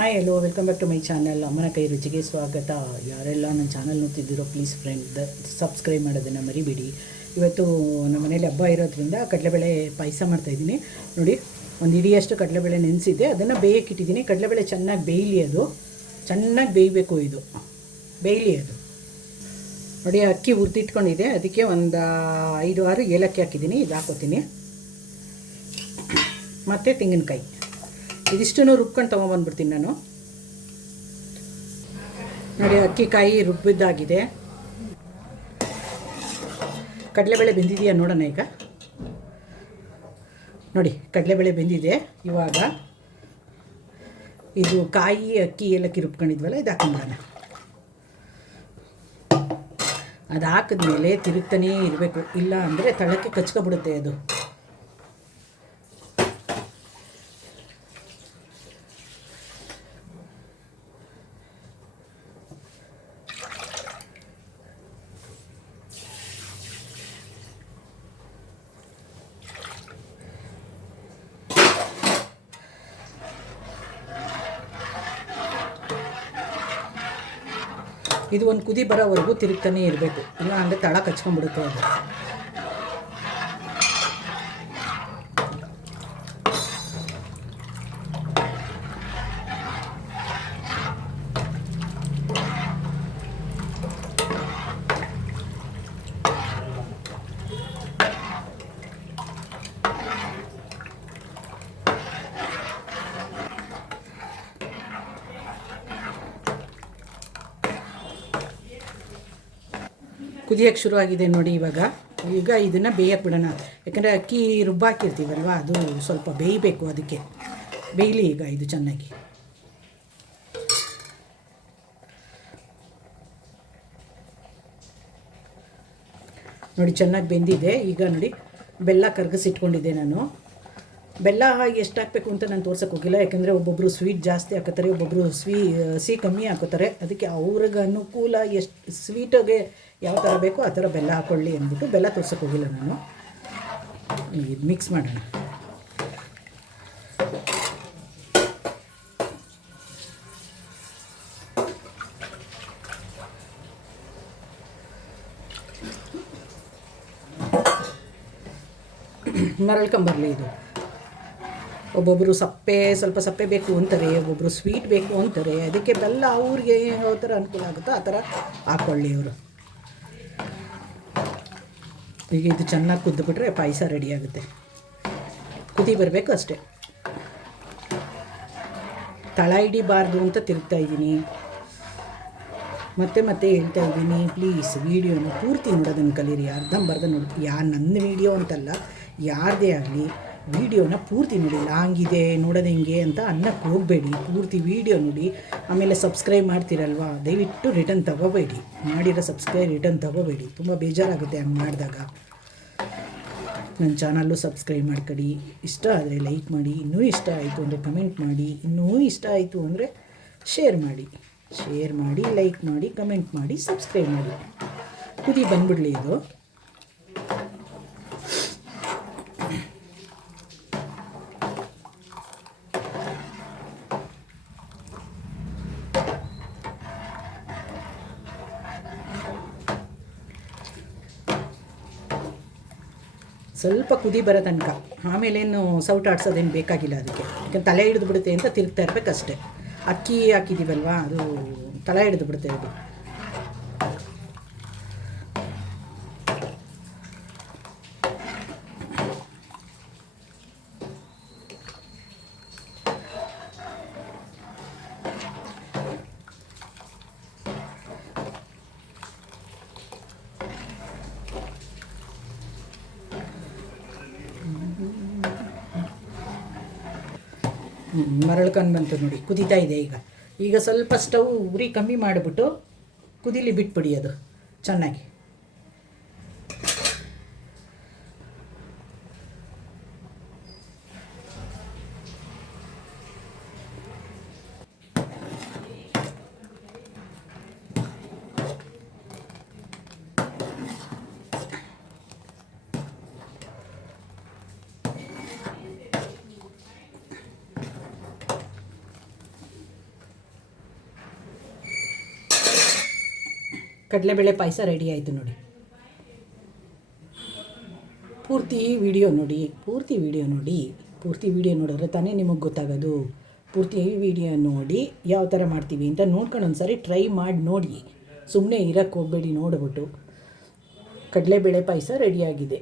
Hi hello welcome back to my channel. ಅಮ್ಮನ ಕೈ ರುಚಿಗೆ ಸ್ವಾಗತ. ಯಾರೆಲ್ಲ ನನ್ನ ಚಾನಲ್ ನೋಡ್ತಿದ್ದೀರೋ ಪ್ಲೀಸ್ ಫ್ರೆಂಡ್ ಸಬ್ಸ್ಕ್ರೈಬ್ ಮಾಡೋದನ್ನು ಮರಿಬೇಡಿ. ಇವತ್ತು ನಮ್ಮ ಮನೇಲಿ ಹಬ್ಬ ಇರೋದ್ರಿಂದ ಕಡಲೆಬೇಳೆ ಪಾಯಸ ಮಾಡ್ತಾಯಿದ್ದೀನಿ. ನೋಡಿ, ಒಂದು ಇಡಿಯಷ್ಟು ಕಡಲೆಬೇಳೆ ನೆನೆಸಿದ್ದೆ, ಅದನ್ನು ಬೇಯಕ್ಕಿಟ್ಟಿದ್ದೀನಿ. ಕಡಲೆಬೇಳೆ ಚೆನ್ನಾಗಿ ಬೇಯಲಿ, ಅದು ಚೆನ್ನಾಗಿ ಬೇಯಬೇಕು, ಇದು ಬೇಯಲಿ ಅದು. ನೋಡಿ, ಅಕ್ಕಿ ಹುರಿದಿಟ್ಕೊಂಡಿದೆ, ಅದಕ್ಕೆ ಒಂದು 5-6 ಏಲಕ್ಕಿ ಹಾಕಿದ್ದೀನಿ. ಇದು ಹಾಕೋತೀನಿ, ಮತ್ತು ತೆಂಗಿನಕಾಯಿ. ಇದಿಷ್ಟನ್ನು ರುಬ್ಕೊಂಡು ತೊಗೊಂಬಂದ್ಬಿಡ್ತೀನಿ ನಾನು. ನೋಡಿ, ಅಕ್ಕಿ ಕಾಯಿ ರುಬ್ಬಿದ್ದಾಗಿದೆ. ಕಡಲೆಬೇಳೆ ಬೆಂದಿದೆಯಾ ನೋಡೋಣ ಈಗ. ನೋಡಿ, ಕಡಲೆಬೇಳೆ ಬೆಂದಿದೆ. ಇವಾಗ ಇದು ಕಾಯಿ ಅಕ್ಕಿ ಏಲಕ್ಕಿ ರುಬ್ಕೊಂಡಿದ್ವಲ್ಲ, ಇದು ಹಾಕೊಂಡ್ಬಿಡೋಣ. ಅದು ಹಾಕಿದ್ಮೇಲೆ ತಿರುಗ್ತಾನೇ ಇರಬೇಕು, ಇಲ್ಲ ಅಂದರೆ ತಳಕ್ಕೆ ಕಚ್ಕೊಬಿಡುತ್ತೆ ಅದು. ಇದು ಒಂದು ಕುದಿ ಬರೋವರೆಗೂ ತಿರುಗ್ತಾನೆ ಇರಬೇಕು, ಇಲ್ಲ ಅಂದರೆ ತಳ ಕಚ್ಕೊಂಡ್ಬಿಡುತ್ತೆ ಅದು. ಕುದಿಯೋಕ್ಕೆ ಶುರುವಾಗಿದೆ ನೋಡಿ. ಈಗ ಇದನ್ನು ಬೇಯಕ್ಕೆ ಬಿಡೋಣ, ಯಾಕಂದರೆ ಅಕ್ಕಿ ರುಬ್ಬಾಕಿರ್ತೀವಲ್ವ, ಅದು ಸ್ವಲ್ಪ ಬೇಯಬೇಕು, ಅದಕ್ಕೆ ಬೇಯಲಿ ಈಗ ಇದು ಚೆನ್ನಾಗಿ. ನೋಡಿ, ಚೆನ್ನಾಗಿ ಬೆಂದಿದೆ. ಈಗ ನೋಡಿ, ಬೆಲ್ಲ ಕರಗಿಸಿಟ್ಕೊಂಡಿದ್ದೆ ನಾನು. ಬೆಲ್ಲ ಎಷ್ಟು ಹಾಕಬೇಕು ಅಂತ ನಾನು ತೋರ್ಸೋಕ್ಕೆ ಹೋಗಿಲ್ಲ, ಯಾಕಂದರೆ ಒಬ್ಬೊಬ್ಬರು ಸ್ವೀಟ್ ಜಾಸ್ತಿ ಹಾಕೋತಾರೆ, ಒಬ್ಬೊಬ್ಬರು ಸಿಹಿ ಕಮ್ಮಿ ಹಾಕೋತಾರೆ. ಅದಕ್ಕೆ ಅವ್ರಿಗೆ ಅನುಕೂಲ ಎಷ್ಟು ಸ್ವೀಟಿಗೆ ಯಾವ ಥರ ಬೇಕೋ ಆ ಥರ ಬೆಲ್ಲ ಹಾಕ್ಕೊಳ್ಳಿ ಅಂದ್ಬಿಟ್ಟು ಬೆಲ್ಲ ತೋರ್ಸೋಕ್ಕೆ ಹೋಗಿಲ್ಲ ನಾನು. ಇದು ಮಿಕ್ಸ್ ಮಾಡೋಣ. ಮರಳ್ಕೊಂಬರಲಿ ಇದು. ಒಬ್ಬೊಬ್ಬರು ಸ್ವಲ್ಪ ಸಪ್ಪೆ ಬೇಕು ಅಂತಾರೆ, ಒಬ್ಬೊಬ್ಬರು ಸ್ವೀಟ್ ಬೇಕು ಅಂತಾರೆ. ಅದಕ್ಕೆ ಬೆಲ್ಲ ಅವ್ರಿಗೆ ಯಾವ ಥರ ಅನುಕೂಲ ಆಗುತ್ತೋ ಆ ಥರ ಹಾಕ್ಕೊಳ್ಳಿ ಅವರು. ಈಗ ಇದು ಚೆನ್ನಾಗಿ ಕುದ್ದುಬಿಟ್ರೆ ಪಾಯಸ ರೆಡಿಯಾಗುತ್ತೆ. ಕುದಿ ಬರಬೇಕು ಅಷ್ಟೇ, ತಳ ಹಿಡಿಬಾರ್ದು ಅಂತ ತಿರುಗ್ತಾ ಇದ್ದೀನಿ. ಮತ್ತೆ ಹೇಳ್ತಾ ಇದ್ದೀನಿ, ಪ್ಲೀಸ್ ವೀಡಿಯೋನ ಪೂರ್ತಿ ನೋಡೋದನ್ನು ಕಲೀರಿ. ಅರ್ಧಂಬರ್ಧ ನೋಡಿ, ನನ್ನ ವೀಡಿಯೋ ಅಂತಲ್ಲ, ಯಾರದೇ ಆಗಲಿ ವೀಡಿಯೋನ ಪೂರ್ತಿ ನೋಡಿ. ಲಾಂಗಿದೆ ನೋಡೋದು ಹೆಂಗೆ ಅಂತ ಅನ್ನಕ್ಕೆ ಹೋಗಬೇಡಿ, ಪೂರ್ತಿ ವೀಡಿಯೋ ನೋಡಿ. ಆಮೇಲೆ ಸಬ್ಸ್ಕ್ರೈಬ್ ಮಾಡ್ತೀರಲ್ವ, ದಯವಿಟ್ಟು ರಿಟರ್ನ್ ತಗೋಬೇಡಿ, ಮಾಡಿರೋ ಸಬ್ಸ್ಕ್ರೈಬ್ ರಿಟರ್ನ್ ತಗೋಬೇಡಿ. ತುಂಬ ಬೇಜಾರಾಗುತ್ತೆ ಹಂಗೆ ಮಾಡಿದಾಗ. ನನ್ನ ಚಾನಲ್ಲು ಸಬ್ಸ್ಕ್ರೈಬ್ ಮಾಡ್ಕೊಳ್ಳಿ. ಇಷ್ಟ ಆದರೆ ಲೈಕ್ ಮಾಡಿ, ಇನ್ನೂ ಇಷ್ಟ ಆಯಿತು ಅಂದರೆ ಕಮೆಂಟ್ ಮಾಡಿ, ಇನ್ನೂ ಇಷ್ಟ ಆಯಿತು ಅಂದರೆ ಶೇರ್ ಮಾಡಿ, ಲೈಕ್ ಮಾಡಿ, ಕಮೆಂಟ್ ಮಾಡಿ, ಸಬ್ಸ್ಕ್ರೈಬ್ ಮಾಡಿ. ಕುದಿ ಬಂದ್ಬಿಡಲಿ ಇದು. ಸ್ವಲ್ಪ ಕುದಿ ಬರೋ ತನಕ, ಆಮೇಲೇನು ಸೌಟ್ ಆಡ್ಸೋದೇನು ಬೇಕಾಗಿಲ್ಲ ಅದಕ್ಕೆ, ಯಾಕಂದ್ರೆ ತಲೆ ಹಿಡಿದು ಬಿಡುತ್ತೆ ಅಂತ ತಿರುಗ್ತಾ ಇರಬೇಕಷ್ಟೆ. ಅಕ್ಕಿ ಹಾಕಿದ್ದೀವಲ್ವ, ಅದು ತಲೆ ಹಿಡಿದು ಬಿಡುತ್ತೆ ಅದು. ಮರಳ್ಕೊಂಡು ಬಂತು ನೋಡಿ, ಕುದೀತಾ ಇದೆ ಈಗ ಸ್ವಲ್ಪ ಸ್ಟವ್ ಉರಿ ಕಮ್ಮಿ ಮಾಡಿಬಿಟ್ಟು ಕುದೀಲಿ ಬಿಟ್ಬಿಡಿ ಅದು ಚೆನ್ನಾಗಿ. ಕಡಲೆಬೇಳೆ ಪಾಯಸ ರೆಡಿ ಆಯಿತು ನೋಡಿ. ಪೂರ್ತಿ ವಿಡಿಯೋ ನೋಡಿದ್ರೆ ತಾನೇ ನಿಮಗೆ ಗೊತ್ತಾಗೋದು. ಪೂರ್ತಿ ವಿಡಿಯೋ ನೋಡಿ ಯಾವ ಥರ ಮಾಡ್ತೀವಿ ಅಂತ ನೋಡ್ಕೊಂಡು ಒಂದು ಸಾರಿ ಟ್ರೈ ಮಾಡಿ ನೋಡಿ. ಸುಮ್ಮನೆ ಇರೋಕ್ಕೆ ಹೋಗಬೇಡಿ. ನೋಡಿಬಿಟ್ಟು ಕಡಲೆಬೇಳೆ ಪಾಯಸ ರೆಡಿಯಾಗಿದೆ.